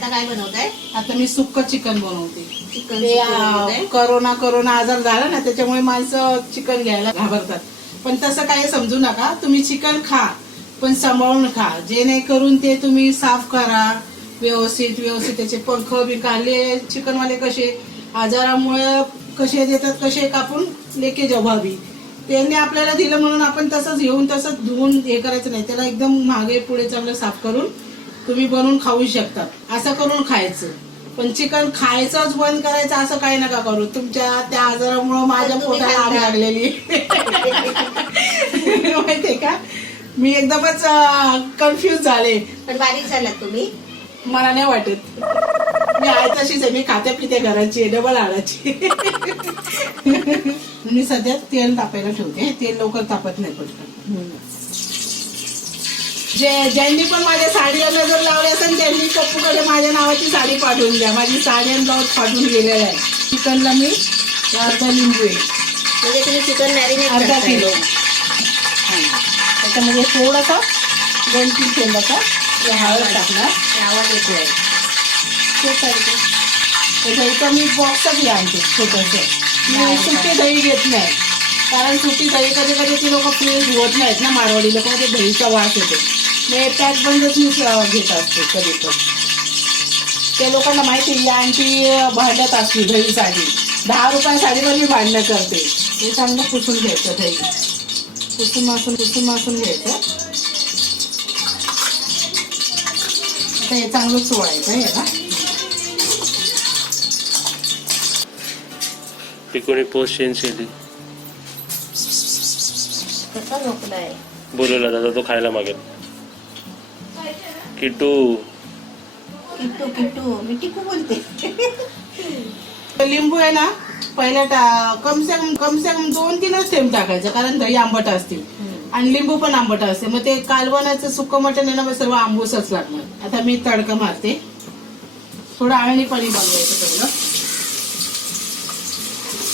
आता काय बनवताय? आता मी सुक्क चिकन बनवते. चिकन ते करोना आजार झाला ना, त्याच्यामुळे माणसं चिकन घ्यायला घाबरतात. पण तसं काही समजू नका, तुम्ही चिकन खा पण सांभाळून खा, जेणेकरून ते तुम्ही साफ करा व्यवस्थित त्याचे पंख बिकाले. चिकनवाले कसे आजारामुळे कसे देतात, कसे कापून लेकेज व्हावी, त्यांनी आपल्याला दिलं म्हणून आपण तसंच घेऊन तसंच धुवून हे करायचं नाही. त्याला एकदम मागे पुढे चांगलं साफ करून तुम्ही बनवून खाऊ शकता. असं करून खायचं. पण चिकन खायचंच बंद करायचं असं काही नका करू. तुमच्या त्या आजारामुळे माझ्या पोटाला आग लागलेली माहितीये का, मी एकदमच कन्फ्युज झाले. पण बारीक झालात तुम्ही? मला नाही वाटत, मी आहे तशीच आहे. मी खात्या पित्या घराची आहे, डबल आळाची. मी सध्या तेल तापायला ठेवते. तेल लवकर तापत नाही पटकन. ज्यांनी पण माझ्या साडीला नजर लावली असेल त्यांनी पप्पूकडे माझ्या नावाची साडी पाठवून द्या. माझी साडी आणि ब्लाऊज पाठवून गेलेला आहे. चिकनला मी अर्धा लिंबू आहे, म्हणजे तुम्ही चिकन मॅरिनेट अर्धा करताय? किलो. त्याच्यामध्ये थोडासा 2-3 चमचा हळद टाकणार. आवाज येतोय. त्याच्या मी बॉक्सच आणते छोटंसं. मी सुटी दही घेत नाही, कारण सुटी दही कधी कधी ती लोक फ्रीज होत नाहीत ना, मारवाडी लोक, ते दहीचा वास येतो. मी पॅक बंदच मी घेत असते कधी पण. त्या लोकांना माहिती आहे आणखी भांड्यात असते दही साडी. 10 रुपये साडीवर मी भांडणं करते. हे चांगलं पुसून घ्यायचं दही, पुसून मासून घ्यायचं. आता हे चांगलं चोळायचं आहे ना. कोणी पोस्ट चेंज केली, कसा झोपलाय? बोलवला दादा तो खायला मागेल. किटू मी टिकू बोलते. लिंबू आहे ना, पहिल्या कम से कम 2-3च थेंब टाकायचं, कारण दही आंबट असते आणि लिंबू पण आंबट असते. मग ते कालवणाचं सुक्क मटण आहे ना, सर्व आंबूसच लागणार. आता मी तडका मारते. थोडं आळणी पाणी बनवायचं पहिलं.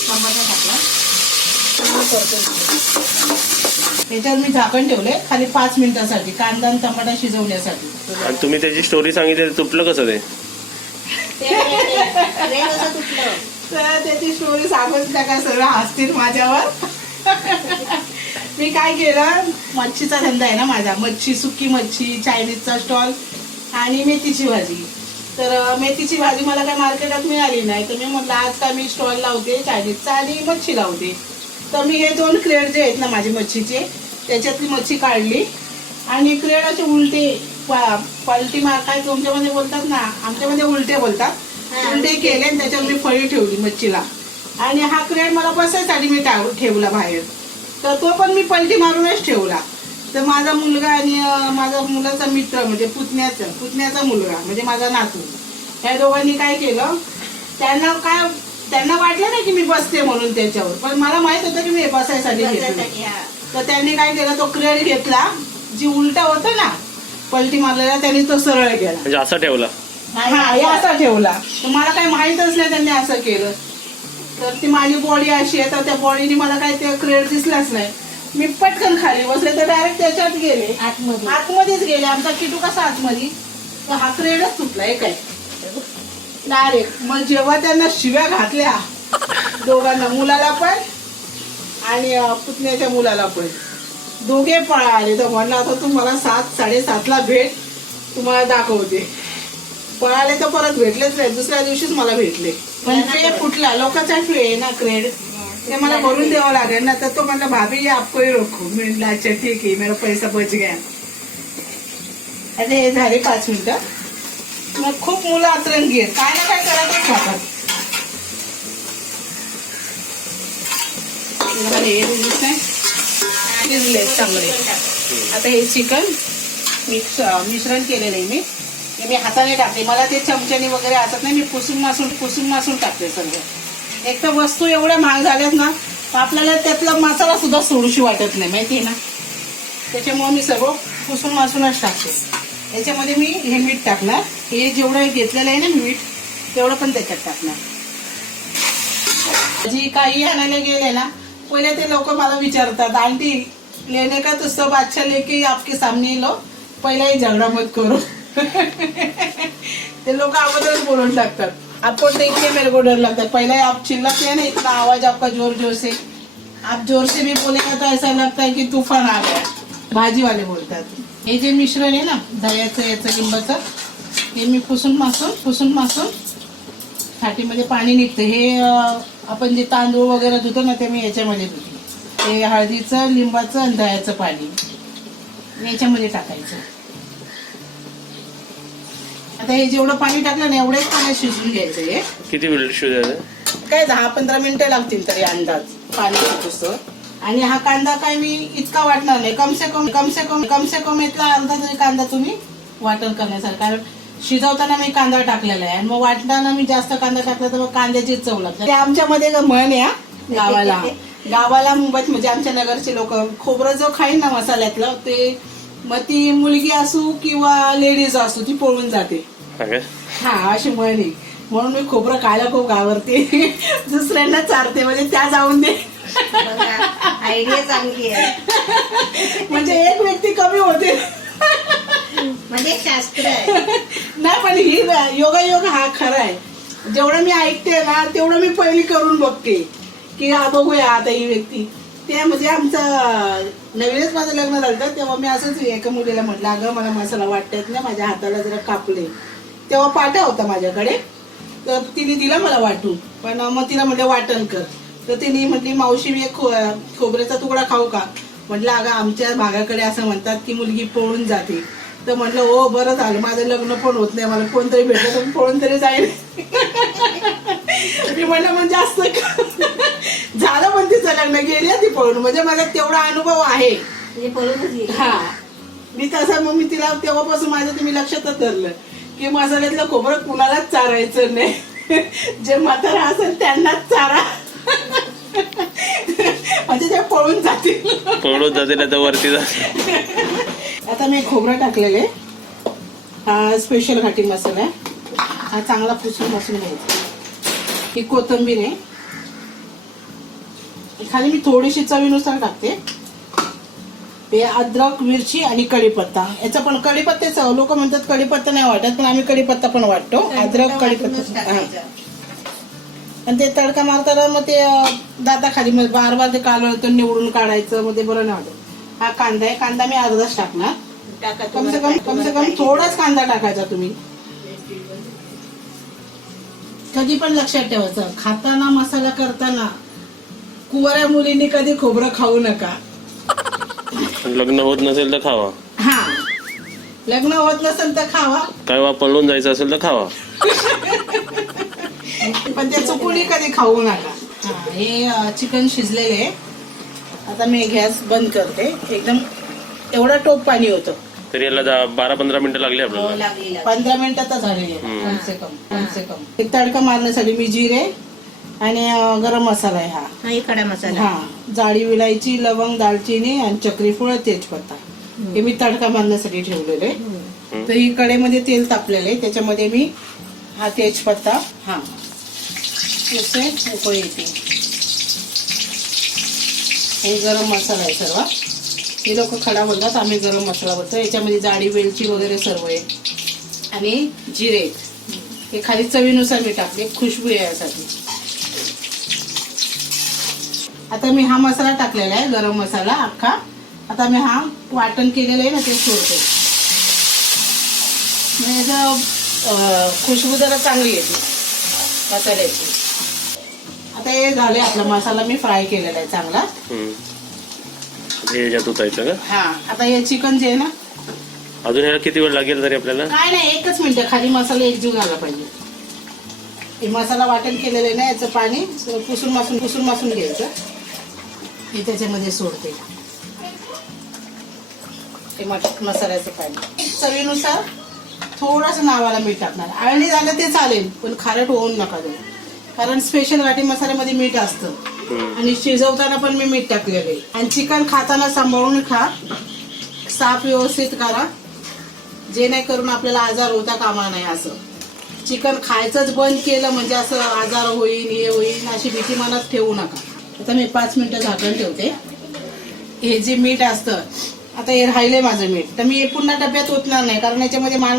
टमाटा टाकला, त्याच्यावर मी झाकण ठेवले खाली 5 मिनिटासाठी, कांदा आणि टमाटा शिजवण्यासाठी. आणि तुम्ही त्याची स्टोरी सांगितली, तुटलं कसं ते? तर त्याची स्टोरी सांगूच नका, सर्व हसतील माझ्यावर. मी काय केलं, मच्छीचा धंदा आहे ना माझा, मच्छी, सुकी मच्छी, चायनीजचा स्टॉल आणि मेथीची भाजी. तर मेथीची भाजी मला काय मार्केटात मिळाली नाही, तर मी म्हटलं आज काय मी स्टॉल लावते चायनीजचा आणि मच्छी लावते. तर मी हे 2 क्रेड जे आहेत ना माझी मच्छीचे, त्याच्यातली मच्छी काढली आणि क्रेडाचे उलटे पलटी मार, काय तुमच्यामध्ये बोलतात ना, आमच्यामध्ये उलटे बोलतात, उलटे केले आणि त्याच्यावर मी फळी ठेवली मच्छीला. आणि हा क्रेड मला बसायसाठी मी ठेवला बाहेर, तर तो पण मी पलटी मारूनच ठेवला. तर माझा मुलगा आणि माझा मुलाचा मित्र, म्हणजे पुतण्याचा मुलगा म्हणजे माझा नातू, ह्या दोघांनी काय केलं, त्यांना वाटलं नाही की मी बसते म्हणून त्याच्यावर, पण मला माहित होतं की मी बसायसाठी घेतलं. तर त्यांनी काय केलं, तो क्रेड घेतला, जी उलटा होता ना पलटी मारलेला, त्यांनी तो सरळ केला, म्हणजे असा ठेवला. हा असा ठेवला. तर मला काही माहितच नाही त्यांनी असं केलं. तर ती माझी बॉडी अशी आहे, तर त्या बॉडीने मला काही ते क्रेड दिसलाच नाही. मी पटकन खाली बसले तर डायरेक्ट त्याच्यात गेले, आतमध्येच गेले. आमचा किटू कसा आतमध्ये, तर हा क्रेडच तुटला काय डायरेक्ट. मग जेव्हा त्यांना शिव्या घातल्या दोघांना, मुलाला पण आणि पुतण्याच्या मुलाला पण, दोघे पळाले. तर म्हणलं आता तुम्हाला 7-7:30ला भेट, तुम्हाला दाखवते. पळाले तर परत भेटलेच नाही, दुसऱ्या दिवशीच मला भेटले. पण ट्रे फुटला, लोकांचा ट्रे आहे ना क्रेड, ते मला भरून द्यावं लागेल ना. तर तो म्हणला भाभी ये आपको ही रखो. मी म्हटलं अच्छा ठीक आहे, मेरा पैसा बच गया. आता हे झाले 5 मिनिटं. मग खूप मुलं आचरण घेत, काय ना काय करायचं खातात. हे चांगले. आता हे चिकन मिश्रण केलेलं आहे मी, मी हाताने टाकते. मला ते चमच्याने वगैरे असत नाही, मी पुसून मासून टाकते सर्व. एक तर वस्तू एवढ्या महाग झाल्यात ना, आपल्याला त्यातला मसाला सुद्धा सोडूशी वाटत नाही, माहिती ना. त्याच्यामुळे मी सर्व पुसून मासूनच टाकते. याच्यामध्ये मी हे मीठ टाकणार, हे जेवढं घेतलेलं आहे ना मीठ, तेवढं पण त्याच्यात टाकणार. जी काही आणायला गेले ना, पहिले ते लोक मला विचारतात, आंटी लेने का तो सब अच्छा लेके आपके सामने लो, पहिला ही झगडा मत करो. ते लोग अगोदरच बोलून लागतात. आपको देख के मेरे को डर लगता है. पहले आप चिल्लाते हैं ना, इतना आवाज आपका जोर जोर से, आप जोर से भी बोलेगा तो ऐसा लगता है की तूफान आ गया. भाजी वाले बोलतात. हे जे मिश्रण आहे ना दह्याचं याचं लिंबाचं, हे मी पुसून मासून छाटीमध्ये पाणी निघतं. हे आपण जे तांदूळ वगैरे धुतो ना ते मी याच्यामध्ये धुते. हे हळदीचं, लिंबाचं आणि दह्याचं पाणी याच्यामध्ये टाकायचं. आता हे जेवढं पाणी टाकलं ना एवढंच पाण्यात शिजवून घ्यायचं. हे किती वेळ शिजायचं? काय 10-15 मिनिटं लागतील तरी अंदाज पाणी शिजतं. आणि हा कांदा काय मी इतका वाटणार नाही. कम से कम इथला अर्धा तरी कांदा तुम्ही वाटण करण्यासाठी, कारण शिजवताना मी कांदा टाकलेला आहे आणि मग वाटताना मी जास्त कांदा टाकला तर मग कांद्याची चव लागते. ते आमच्यामध्ये म्हण आहे गावाला मुंबईत म्हणजे आमच्या नगरचे लोक खोबरं जो खाईन ना मसाल्यातलं ते, मग ती मुलगी असू किंवा लेडीज असू ती पळून जाते. हा अशी म्हण आहे. म्हणून मी खोबरं खायला खूप घाबरते. दुसऱ्यांना चारते म्हणजे त्या जाऊन दे. आयडिया चांगली आहे. म्हणजे एक व्यक्ती कमी होते. म्हणजे एक शास्त्र आहे. नाही पण ही योगायोग हा खरा आहे. जेवढं मी ऐकते ना तेवढं मी पहिली करून बघते की हा बघूया आता ही व्यक्ती. ते म्हणजे आमचं नवीनच माझं लग्न झालं तेव्हा मी असंच एका मुलीला म्हटलं, अगं मला मसाला वाटत ना, माझ्या हाताला जरा कापले. तेव्हा पाटा होता माझ्याकडे, तर तिने दिला मला वाटून. पण मग तिला म्हटलं वाटण कर, तर तिने म्हटली मावशी मी एक खोबऱ्याचा तुकडा खाऊ का? म्हटलं अगं आमच्या भागाकडे असं म्हणतात की मुलगी पळून जाते. तर म्हटलं हो बरं झालं, माझं लग्न पण होत नाही, मला कोणतरी भेटलं तर पळून तरी जाईल. मी म्हटलं म्हणजे जास्त झालं पण तिचं लग्न, गेली ती पळून. म्हणजे मला तेवढा अनुभव आहे. हा मी तसं मग मी तिला तेव्हापासून माझं तुम्ही लक्षातच धरलं की मसाल्यातलं खोबरं कुणालाच चारायचं नाही. जे म्हातारा असेल त्यांनाच चारा. म्हणजे ते पळून जातील आता वरती जाते. आता मी खोबरं टाकलेले. हा स्पेशल घाटी मसाला आहे. हा चांगला पुसून घ्यायचा. ही कोथिंबीर आहे. खाली मी थोडीशी चवीनुसार टाकते. हे अद्रक, मिरची आणि कढीपत्ता. याचा पण कढीपत्त्याचं लोक म्हणतात कढीपत्ता नाही वाटत, पण आम्ही कढीपत्ता पण वाटतो. अद्रक, कढीपत्ता. आणि ते तडका मारताना मग ते दाताखाली मग बार ते कालवतं निवडून काढायचं, मग ते बरं नाही वाटत. हा कांदा आहे. कांदा मी अर्धाच टाकणार. कम से कम थोडाच कांदा टाकायचा तुम्ही. कधी पण लक्षात ठेवायचं, खाताना मसाला करताना कुवाऱ्या मुलींनी कधी खोबरं खाऊ नका. लग्न होत नसेल तर खावा. हा लग्न होत नसेल तर खावा, काय पळून जायचं असेल तर खावा, पण ते चुकूनही कधी खाऊ नका. हे चिकन शिजलेले आहे. आता मी गॅस बंद करते. एकदम एवढा टोप पाणी होतं. तरी याला 12-15 मिनिटं लागली आपल्याला. 15 मिनिटातच झालेली कम से कम. एक तडका मारण्यासाठी मी जिरे आणि गरम मसाला आहे. हा खडा मसाला. हा जाडी विलायची, लवंग, दालचिनी आणि चक्री फूल, तेजपत्ता हे मी तडका मारण्यासाठी ठेवलेले. तर ही कढईमध्ये तेल तापलेले, त्याच्यामध्ये मी हा तेजपत्ता, हा उकळी येते. हे गरम मसाला आहे सर्व. हे लोक खडा बोलतात, आम्ही गरम मसाला बोलतो. याच्यामध्ये जाडी वेलची वगैरे सर्व आहे. आणि जिरे हे खाली चवीनुसार मी टाकले, खुशबू यासाठी. आता मी हा मसाला टाकलेला आहे, गरम मसाला अख्खा. आता मी हा वाटण केलेलं आहे ना ते सोडते. म्हणजे खुशबू जरा चांगली येते मसाल्याची. आता हे झाले, आपला मसाला मी फ्राय केलेला आहे चांगला. का? हा आता हे चिकन जे आहे ना, अजून याला किती वेळ लागेल तरी आपल्याला? काय नाही, 1 मिनिट. खाली मसाला एकजीव झाला पाहिजे. हे मसाला वाटण केलेलं आहे ना, याचं पाणी पुसून मासून घ्यायचं. हे त्याच्यामध्ये सोडते. हे मसाल्याचं पाणी चवीनुसार. थोडंसं नावाला मीठ टाकणार. आळणी झालं ते चालेल, पण खारट होऊन नका देऊ, कारण स्पेशल घाटी मसाल्यामध्ये मीठ असतं. आणि शिजवताना पण मी मीठ टाकलेलं आहे. आणि चिकन खाताना सांभाळून खा, साफ व्यवस्थित करा, जे नाही करून आपल्याला आजार होता कामा नाही. असं चिकन खायचंच बंद केलं म्हणजे असं आजार होईल, हे होईल अशी भीती मनात ठेवू नका. आता मी 5 मिनिटं झाकण ठेवते. हे जे मीठ असतं आता हे राहिले माझं मीठ, तर मी हे पुन्हा डब्यात ओतणार नाही, कारण याच्यामध्ये माल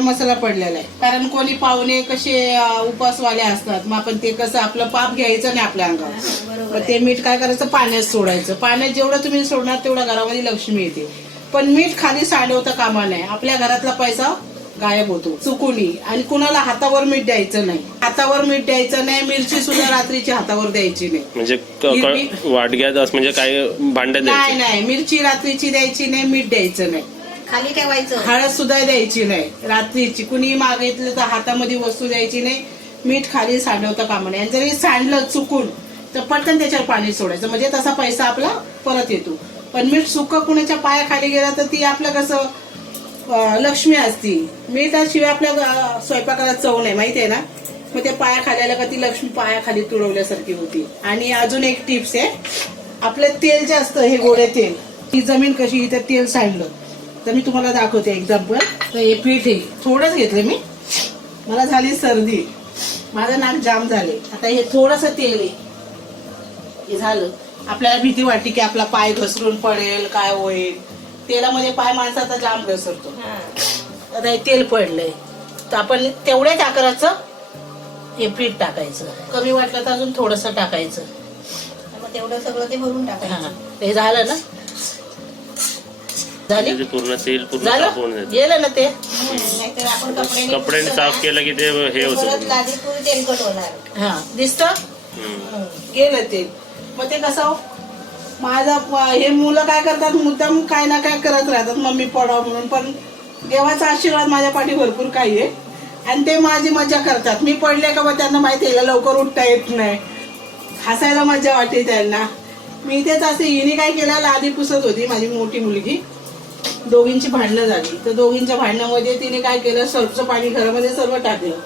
मसाला पडलेला आहे. कारण कोणी पाहुणे कसे उपवासवाले असतात, मग आपण ते कसं आपलं पाप घ्यायचं नाही आपल्या अंगावर. बरोबर मग ते मीठ काय करायचं, पाण्यात सोडायचं. पाण्यात जेवढं तुम्ही सोडणार तेवढं घरामध्ये लक्ष्मी येते. पण मीठ खाली सांडवता कामा नाही, आपल्या घरातला पैसा गायब होतो चुकुनी. आणि कुणाला हातावर मीठ द्यायचं नाही, हातावर मीठ द्यायचं नाही. मिरची सुद्धा रात्रीची हातावर द्यायची नाही. म्हणजे वाटग्यात म्हणजे काय भांड्यात नाही नाही, मिरची रात्रीची द्यायची नाही, मीठ द्यायचं नाही, खाली ठेवायचं. हळद सुद्धा द्यायची नाही रात्रीची. कुणी मागितलं तर हातामध्ये वस्तू द्यायची नाही. मीठ खाली सांडवता कामा नये. जरी सांडलं चुकून तर पटकन त्याच्यावर पाणी सोडायचं, म्हणजे तसा पैसा आपला परत येतो. पण मीठ सुक्क कुणाच्या पायाखाली गेला तर ती आपलं कसं लक्ष्मी असती. मीठाशिवाय आपल्या स्वयंपाकाला चव नाही, माहिती आहे ना. मग ते पाया खाल्याला का ती लक्ष्मी पायाखाली तुडवल्यासारखी होती. आणि अजून एक टिप्स आहे, आपलं तेल जे असतं हे गोडे तेल, ही जमीन कशी इथे तेल सांडलं तर मी तुम्हाला दाखवते एक्झाम्पल. तर हे पीठ आहे, थोडंच घेतलं मी, मला झाली सर्दी, माझं नाक जाम झाले. आता हे थोडंसं तेल आहे, हे झालं. आपल्याला भीती वाटते की आपला पाय घसरून पडेल, काय होईल. तेलामध्ये पाय माणसाचा जाम घसरतो. आता हे तेल पडलंय तर आपण तेवढ्याच आकाराचं हे पीठ टाकायचं. कमी वाटलं तर अजून थोडंसं टाकायचं. मग तेवढं सगळं ते भरून टाकायचं. हे झालं ना, झाली पूर्ण तेल पूर्ण झालं, तापवून देतं. गेलं ना ते. नाहीतर आपण कपड्याने साफ केलं की ते हे होतं. लादी पुरी तेलकट होणार. हा दिसतं, गेलं ते. मग ते कसं माझा हे मुलं काय करतात, मुद्दाम काय ना काय करत राहतात मम्मी पडावं म्हणून. पण देवाचा आशीर्वाद माझ्या पाठी भरपूर काही आहे आणि ते माझी मजा करतात. मी पडले का मग त्यांना माहिती आहे लवकर उठता येत नाही, हसायला मजा वाटते त्यांना. मी इथेच असे, हिने काय केलं, लादी पुसत होती माझी मोठी मुलगी, दोघींची भांडणं झाली. तर दोघींच्या भांडणामध्ये तिने काय केलं, सर्फचं पाणी घरामध्ये सर्व टाकलं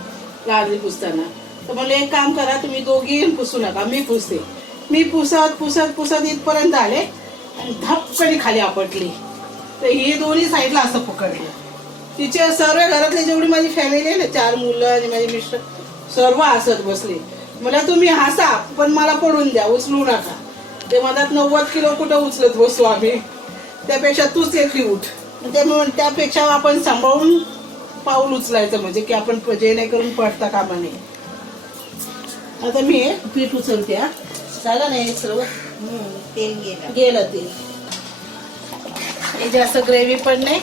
लादी पुसताना. तर म्हणलं एक काम करा, तुम्ही दोघी पुसू नका, मी पुसते. मी पुसत पुसत पुसत इथपर्यंत आले आणि धपकणी खाली आपटली. तर ही दोन्ही साईडला असं पकडलं. तिचे सर्व घरातले जेवढी माझी फॅमिली आहे ना, 4 मुलं आणि माझे मिस्टर, सर्व हसत बसले. मला तुम्ही हसा पण मला पडून द्या, उचलू नका. ते म्हणतात 90 किलो कुठं उचलत बसू आम्ही, त्यापेक्षा तूच एकली उठ. त्यापेक्षा आपण सांभाळून पाऊल उचलायचं, म्हणजे की आपण जेणेकरून पडता कामा नये. आता मी पीठ उचलते. झालं नाही सर्व, तेल गेलं तेल. हे जास्त ग्रेव्ही पण नाही,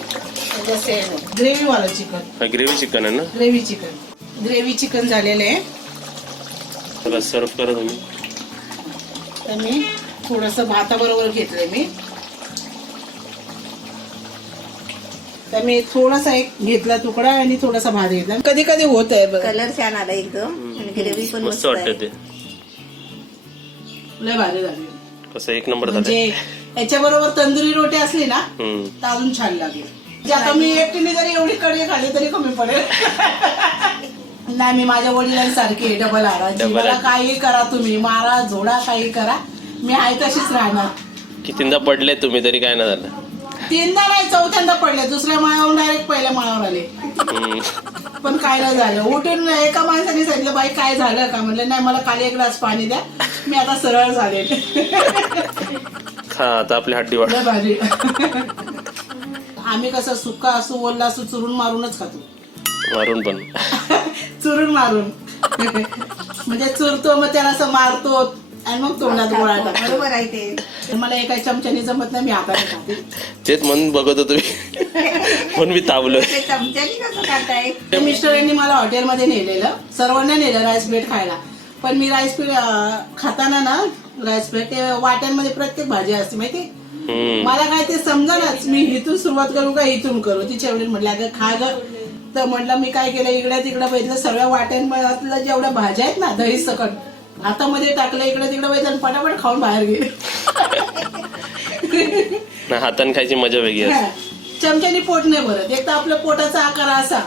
जास्त हे नाही. ग्रेव्ही वाला चिकन, ग्रेव्ही चिकन आहे ना, ग्रेव्ही चिकन झालेलं आहे. त्याला सर्व करा तुम्ही. तर मी थोडस भाताबरोबर घेतलंय मी. तर मी थोडासा एक घेतला तुकडा आणि थोडासा भात घेतला. कधी कधी होत आहे बघ, कलर छान आला एकदम आणि ग्रेव्ही पण मस्त वाटतं ते. लय भारी झाली. कसं एक नंबर झालं. म्हणजे याच्या बरोबर तंदुरी रोटी असली ना तर अजून छान लागली. म्हणजे आता मी एकटीने जरी एवढी कढी खाली तरी कमी पडेल. नाही, मी माझ्या वडिलांसारखी डबल आराची. मला काही करा तुम्ही, मारा झोडा काही करा, मी आहे तशीच राहणार. कितींदा पडले तुम्ही तरी काय नाही झालं. 3दा नाही, 4थ्यांदा पडले. दुसऱ्या माळावर डायरेक्ट पहिल्या माळावर आले. पण काय नाही झालं. उठून एका माणसाने सांगितलं, बाई काय झालं का? म्हणलं नाही, मला खाली 1 ग्लास पाणी द्या, मी आता सरळ झाले. हा, आता आपली हड्डी वाढ. भाजी आम्ही कसं सुका असू ओल्ला असू चुरून मारूनच खातो. मारून पण चुरून मारून म्हणजे चुरतो, मग त्याला असं मारतो आणि मग तोंडात गोळा टाकतो. बरोबर आहे ते. मला एका चमच्याने जमत नाही, मी हाताने खाते. तेच म्हणून बघत होतो मी, म्हणून मी तावलोय. ते चमच्याने कसं खाताय? मिस्टरांनी मला हॉटेलमध्ये नेलेलं, सर्वांना नेलं राईस प्लेट खायला. पण मी राईस प्लेट खाताना ना, राईस प्लेट वाट्यांमध्ये प्रत्येक भाजी असते माहिती. मला काय ते समजानाच, मी इथून सुरुवात करू का इथून करू. तिच्या वडील म्हटलं अगं खा ग. तर म्हटलं मी काय केलं, इकडे तिकडे बघितलं, सगळ्या वाट्यांमधल्या जेवढ्या भाज्या आहेत ना, दही सकट हातामध्ये टाकलं, इकडे तिकडे बघितलं, पटापट खाऊन बाहेर गेले. हाताने खायची मजा वेगळी असते. चमच्यानी पोट नाही भरत. एक तर आपल्या पोटाचा आकार असा